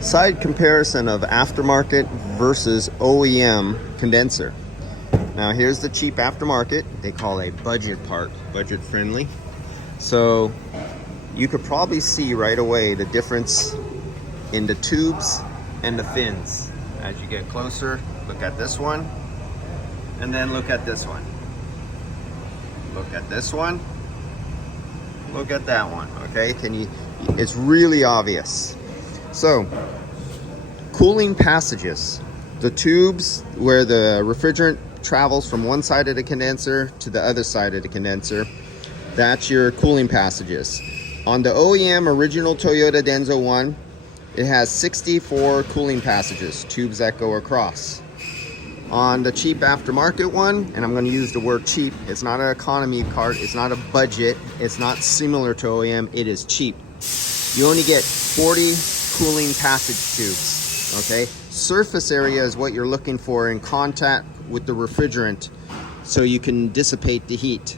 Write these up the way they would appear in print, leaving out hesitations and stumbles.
Side comparison of aftermarket versus OEM condenser. Now here's the cheap aftermarket. They call a budget part, budget friendly. So you could probably see right away the difference in the tubes and the fins. As you get closer, look at this one, and then look at this one. Look at this one. Look at that one. Okay, it's really obvious. So, cooling passages. The tubes where the refrigerant travels from one side of the condenser to the other side of the condenser, that's your cooling passages. On the OEM original Toyota Denso one, it has 64 cooling passages, tubes that go across. On the cheap aftermarket one, and I'm going to use the word cheap, it's not an economy cart, it's not a budget, it's not similar to OEM, it is cheap. You only get 40 cooling passage tubes, okay? Surface area is what you're looking for in contact with the refrigerant so you can dissipate the heat.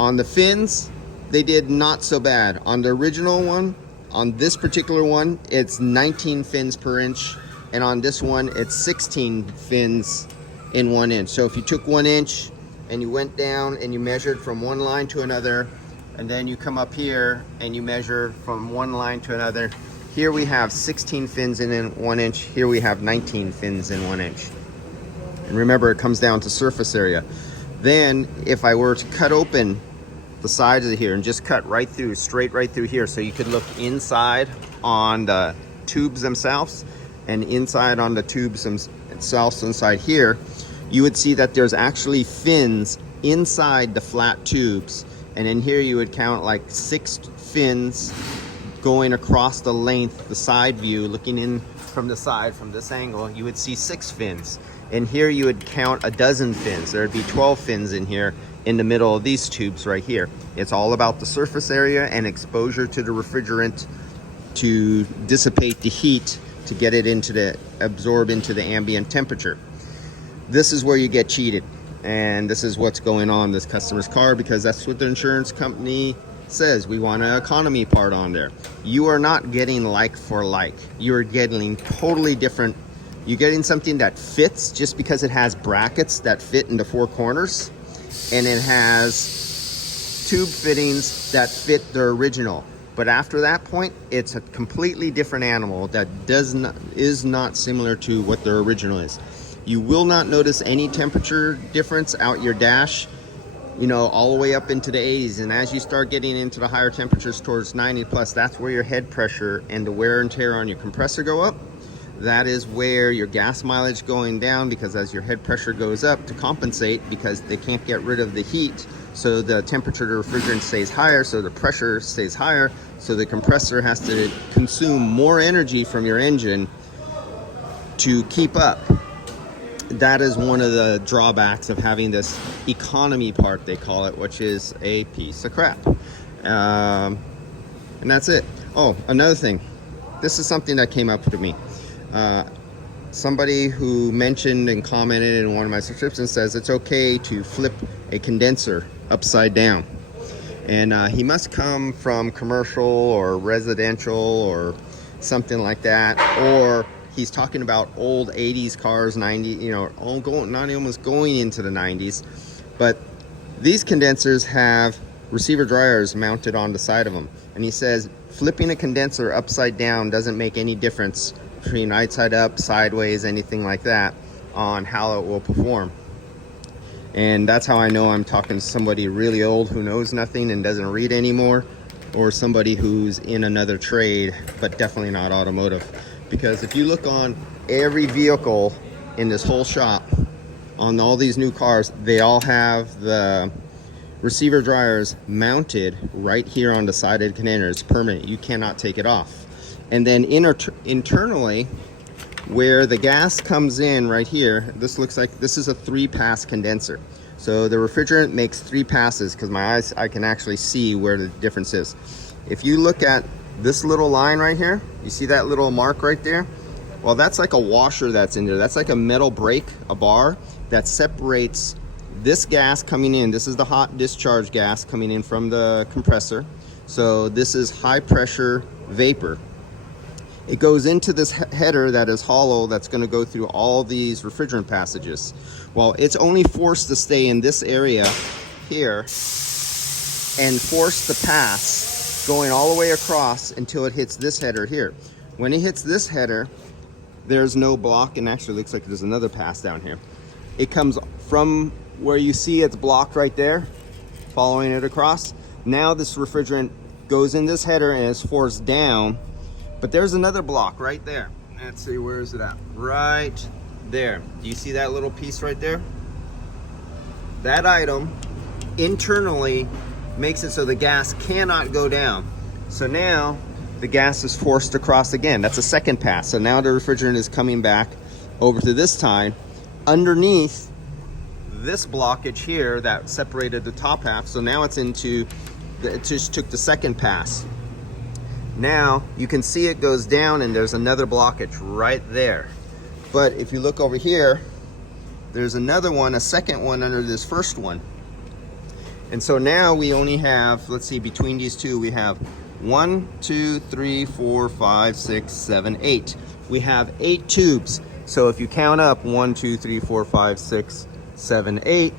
On the fins, they did not so bad. On the original one, on this particular one, it's 19 fins per inch, and on this one, it's 16 fins in 1 inch. So if you took 1 inch and you went down and you measured from one line to another, and then you come up here and you measure from one line to another, here we have 16 fins in 1 inch, here we have 19 fins in 1 inch. And remember, it comes down to surface area. Then if I were to cut open the sides of here and just cut right through, straight right through here, so you could look inside on the tubes themselves and inside on the tubes themselves inside here, you would see that there's actually fins inside the flat tubes. And in here you would count like 6 fins going across the length, the side view, looking in from the side, from this angle, you would see 6 fins. And here you would count a dozen fins. There'd be 12 fins in here in the middle of these tubes right here. It's all about the surface area and exposure to the refrigerant to dissipate the heat to get it absorb into the ambient temperature. This is where you get cheated. And this is what's going on in this customer's car, because that's what the insurance company says. We want an economy part on there. You are not getting like for like. You're getting totally different. You're getting something that fits just because it has brackets that fit in the 4 corners, and it has tube fittings that fit the original. But after that point, it's a completely different animal that is not similar to what the original is. You will not notice any temperature difference out your dash, you know, all the way up into the 80s. And as you start getting into the higher temperatures towards 90 plus, that's where your head pressure and the wear and tear on your compressor go up. That is where your gas mileage going down, because as your head pressure goes up to compensate, because they can't get rid of the heat, so the temperature of the refrigerant stays higher, so the pressure stays higher, so the compressor has to consume more energy from your engine to keep up. That is one of the drawbacks of having this economy part, they call it, which is a piece of crap. And that's it. Oh, another thing. This is something that came up to me. Somebody who mentioned and commented in one of my subscriptions says it's okay to flip a condenser upside down. And he must come from commercial or residential or something like that, or he's talking about old 80s cars, 90, you know, not almost going into the 90s. But these condensers have receiver dryers mounted on the side of them. And he says flipping a condenser upside down doesn't make any difference between right side up, sideways, anything like that, on how it will perform. And that's how I know I'm talking to somebody really old who knows nothing and doesn't read anymore, or somebody who's in another trade, but definitely not automotive. Because if you look on every vehicle in this whole shop, on all these new cars, they all have the receiver dryers mounted right here on the side of the container. It's permanent. You cannot take it off. And then internally, where the gas comes in right here, this looks like this is a 3-pass condenser. So the refrigerant makes 3 passes, because my eyes, I can actually see where the difference is. If you look at this little line right here, you see that little mark right there? Well, that's like a washer that's in there. That's like a metal brake, a bar that separates this gas coming in. This is the hot discharge gas coming in from the compressor. So this is high pressure vapor. it goes into this header that is hollow that's going to go through all these refrigerant passages. Well, it's only forced to stay in this area here and force the pass going all the way across until it hits this header here. When it hits this header, there's no block, and actually looks like there's another pass down here. It comes from where you see it's blocked right there, following it across. Now this refrigerant goes in this header and is forced down, but there's another block right there. Let's see, where is it at? Right there. Do you see that little piece right there? That item internally makes it so the gas cannot go down. So now the gas is forced across again. That's a second pass. So now the refrigerant is coming back over to this time underneath this blockage here that separated the top half. So now it's into, it just took the second pass. Now you can see it goes down and there's another blockage right there. But if you look over here, there's another one, a second one under this first one. And so now we only have, let's see, between these two, we have 1, 2, 3, 4, 5, 6, 7, 8. We have 8 tubes. So if you count up 1, 2, 3, 4, 5, 6, 7, 8,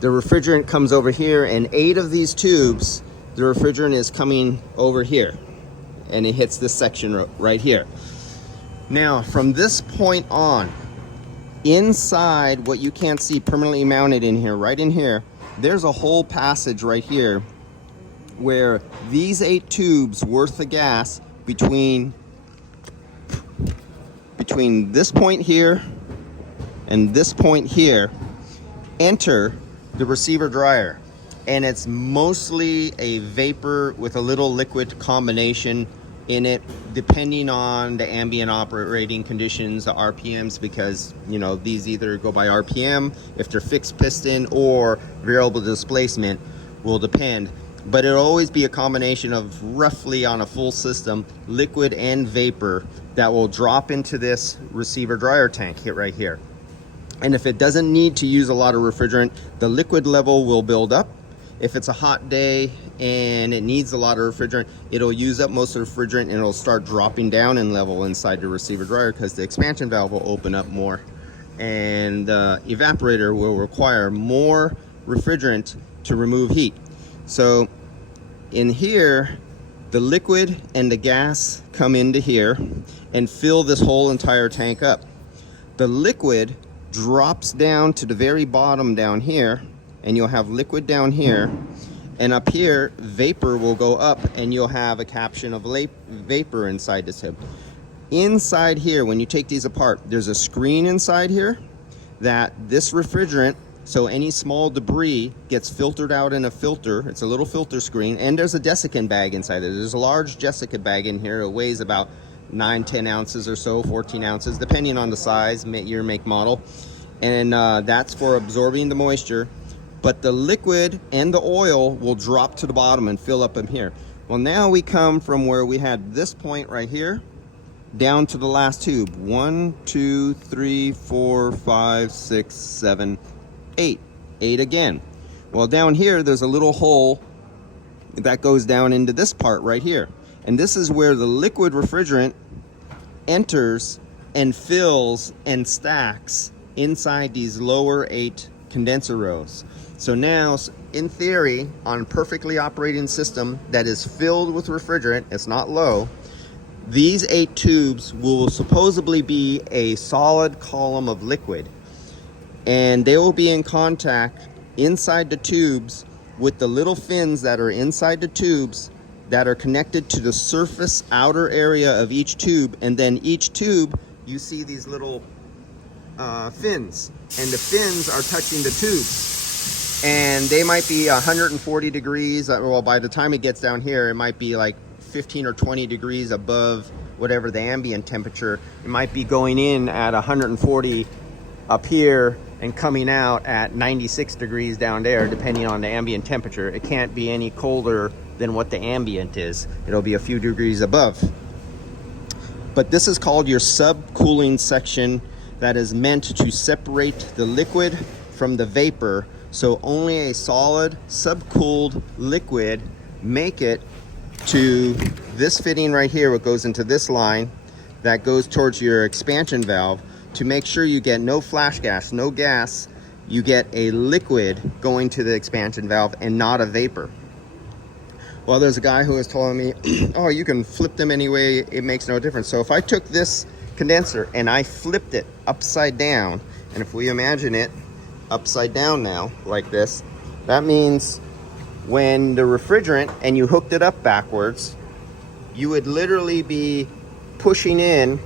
the refrigerant comes over here, and 8 of these tubes, the refrigerant is coming over here, and it hits this section right here. Now, from this point on, inside what you can't see permanently mounted in here, right in here, there's a whole passage right here where these 8 tubes worth of gas between this point here and this point here enter the receiver dryer. And it's mostly a vapor with a little liquid combination in it, depending on the ambient operating conditions, the RPMs, because you know these either go by RPM if they're fixed piston, or variable displacement will depend. But it'll always be a combination of, roughly on a full system, liquid and vapor that will drop into this receiver dryer tank right here. And if it doesn't need to use a lot of refrigerant, the liquid level will build up. If it's a hot day and it needs a lot of refrigerant, it'll use up most of the refrigerant and it'll start dropping down in level inside the receiver dryer, because the expansion valve will open up more and the evaporator will require more refrigerant to remove heat. So in here, the liquid and the gas come into here and fill this whole entire tank up. The liquid drops down to the very bottom down here, and you'll have liquid down here, and up here vapor will go up, and you'll have a caption of vapor inside this tube. Inside here, when you take these apart, there's a screen inside here that this refrigerant, so any small debris, gets filtered out in a filter. It's a little filter screen, and there's a desiccant bag inside there. There's a large desiccant bag in here. It weighs about 9-10 ounces or so, 14 ounces, depending on the size, year, make, model. And that's for absorbing the moisture. But the liquid and the oil will drop to the bottom and fill up in here. Well, now we come from where we had this point right here down to the last tube. 1, 2, 3, 4, 5, 6, 7, 8. 8 again. Well, down here there's a little hole that goes down into this part right here. And this is where the liquid refrigerant enters and fills and stacks inside these lower 8 condenser rows. So now, in theory, on a perfectly operating system that is filled with refrigerant, it's not low, these 8 tubes will supposedly be a solid column of liquid, and they will be in contact inside the tubes with the little fins that are inside the tubes that are connected to the surface outer area of each tube. And then each tube, you see these little fins, and the fins are touching the tubes, and they might be 140 degrees. Well, by the time it gets down here, it might be like 15 or 20 degrees above whatever the ambient temperature. It might be going in at 140 up here and coming out at 96 degrees down there, depending on the ambient temperature. It can't be any colder than what the ambient is. It'll be a few degrees above. But this is called your subcooling section, that is meant to separate the liquid from the vapor, so only a solid subcooled liquid make it to this fitting right here, what goes into this line, that goes towards your expansion valve to make sure you get no flash gas, no gas. You get a liquid going to the expansion valve and not a vapor. Well, there's a guy who was telling me, oh, you can flip them anyway, it makes no difference. So if I took this condenser and I flipped it upside down, and if we imagine it upside down now, like this, that means when the refrigerant and you hooked it up backwards, you would literally be pushing in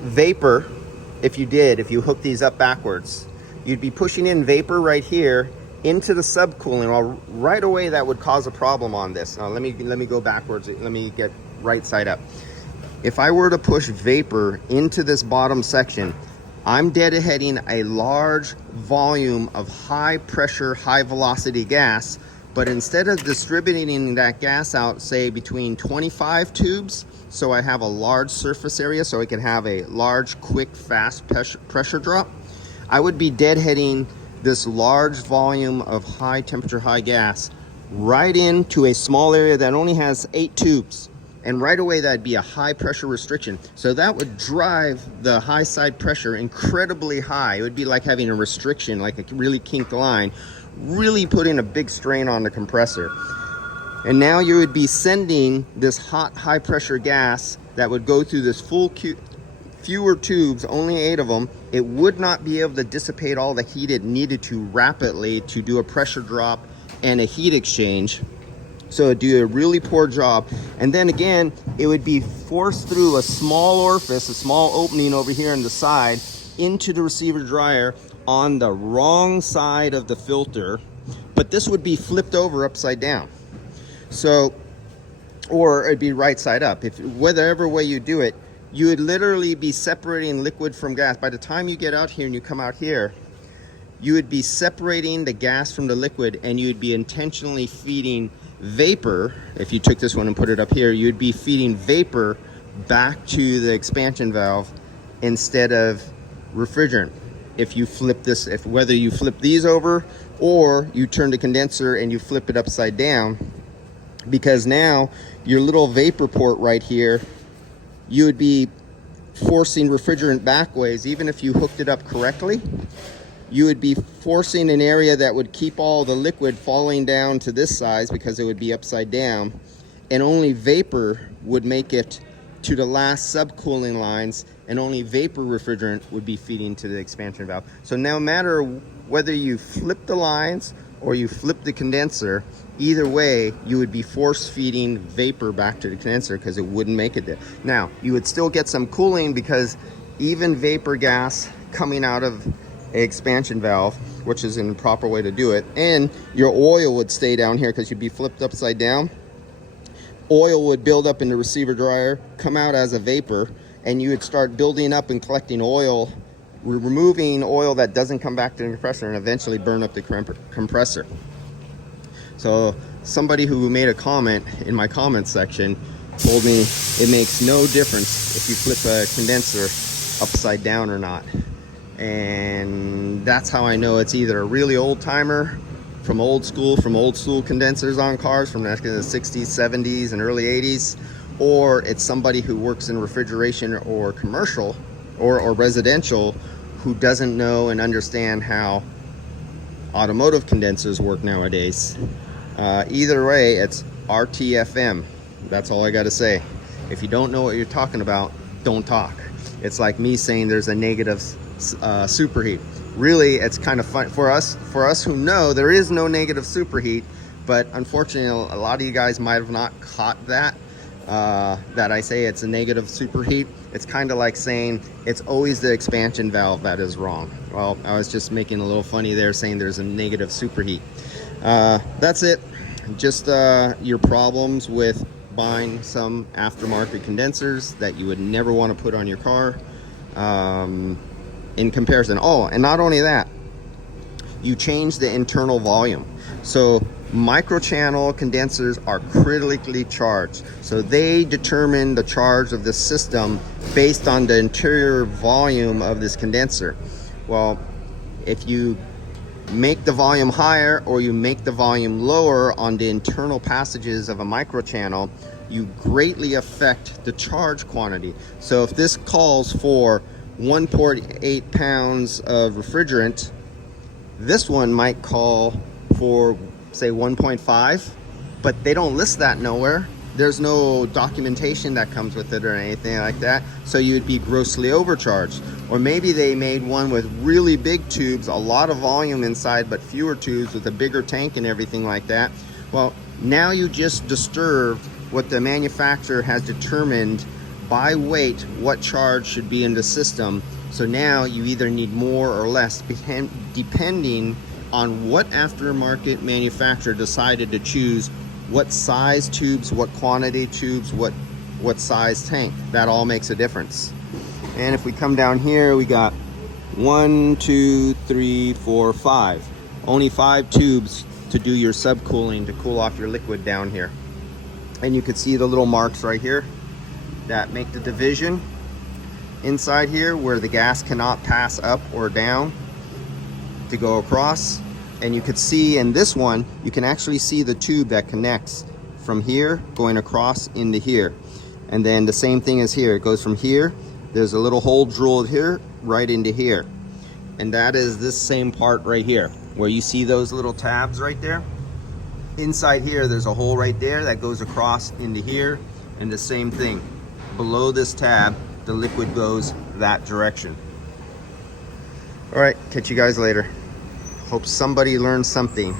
vapor. If you hook these up backwards, you'd be pushing in vapor right here into the subcooling. Well, right away that would cause a problem on this. Now let me go backwards. Let me get right side up. If I were to push vapor into this bottom section, I'm deadheading a large volume of high pressure, high velocity gas, but instead of distributing that gas out, say between 25 tubes, so I have a large surface area so I can have a large, quick, fast pressure drop, I would be deadheading this large volume of high temperature, high gas right into a small area that only has 8 tubes. And right away that'd be a high pressure restriction. So that would drive the high side pressure incredibly high. It would be like having a restriction, like a really kinked line, really putting a big strain on the compressor. And now you would be sending this hot, high pressure gas that would go through this fewer tubes, only 8 of them. It would not be able to dissipate all the heat it needed to rapidly to do a pressure drop and a heat exchange. So it'd do a really poor job. And then again, it would be forced through a small orifice, a small opening over here on the side, into the receiver dryer on the wrong side of the filter. But this would be flipped over upside down. So, or it'd be right side up. If whatever way you do it, you would literally be separating liquid from gas. By the time you get out here and you come out here, you would be separating the gas from the liquid, and you would be intentionally feeding vapor. If you took this one and put it up here, you'd be feeding vapor back to the expansion valve instead of refrigerant. If you flip this, whether you flip these over or you turn the condenser and you flip it upside down, because now your little vapor port right here, you would be forcing refrigerant back ways. Even if you hooked it up correctly, you would be forcing an area that would keep all the liquid falling down to this size because it would be upside down, and only vapor would make it to the last subcooling lines, and only vapor refrigerant would be feeding to the expansion valve. So no matter whether you flip the lines or you flip the condenser, either way you would be force feeding vapor back to the condenser because it wouldn't make it there. Now you would still get some cooling because even vapor gas coming out of expansion valve, which is an improper way to do it, and your oil would stay down here because you'd be flipped upside down. Oil would build up in the receiver dryer, come out as a vapor, and you would start building up and collecting oil, removing oil that doesn't come back to the compressor, and eventually burn up the compressor. So somebody who made a comment in my comment section told me it makes no difference if you flip a condenser upside down or not. And that's how I know it's either a really old timer from old school condensers on cars from the 60s, 70s, and early 80s, or it's somebody who works in refrigeration or commercial or residential who doesn't know and understand how automotive condensers work nowadays. Either way, it's RTFM. That's all I got to say. If you don't know what you're talking about, don't talk. It's like me saying there's a negative superheat. Really, it's kind of fun for us who know there is no negative superheat, but unfortunately a lot of you guys might have not caught that I say it's a negative superheat. It's kind of like saying it's always the expansion valve that is wrong. Well, I was just making a little funny there saying there's a negative superheat. That's it. Just your problems with buying some aftermarket condensers that you would never want to put on your car. In comparison. Oh, and not only that, you change the internal volume. So microchannel condensers are critically charged. So they determine the charge of the system based on the interior volume of this condenser. Well, if you make the volume higher or you make the volume lower on the internal passages of a microchannel, you greatly affect the charge quantity. So if this calls for 1.8 pounds of refrigerant, this one might call for, say, 1.5, but they don't list that nowhere. There's no documentation that comes with it or anything like that, so you would be grossly overcharged. Or maybe they made one with really big tubes, a lot of volume inside, but fewer tubes with a bigger tank and everything like that. Well, now you just disturbed what the manufacturer has determined by weight what charge should be in the system. So now you either need more or less, depending on what aftermarket manufacturer decided to choose what size tubes, what quantity tubes, what size tank. That all makes a difference. And if we come down here, we got 1, 2, 3, 4, 5. Only 5 tubes to do your subcooling, to cool off your liquid down here. And you can see the little marks right here that make the division inside here where the gas cannot pass up or down to go across. And you could see in this one, you can actually see the tube that connects from here going across into here. And then the same thing as here, it goes from here, there's a little hole drilled here right into here. And that is this same part right here where you see those little tabs right there. Inside here, there's a hole right there that goes across into here, and the same thing. Below this tab, the liquid goes that direction. All right, catch you guys later. Hope somebody learned something.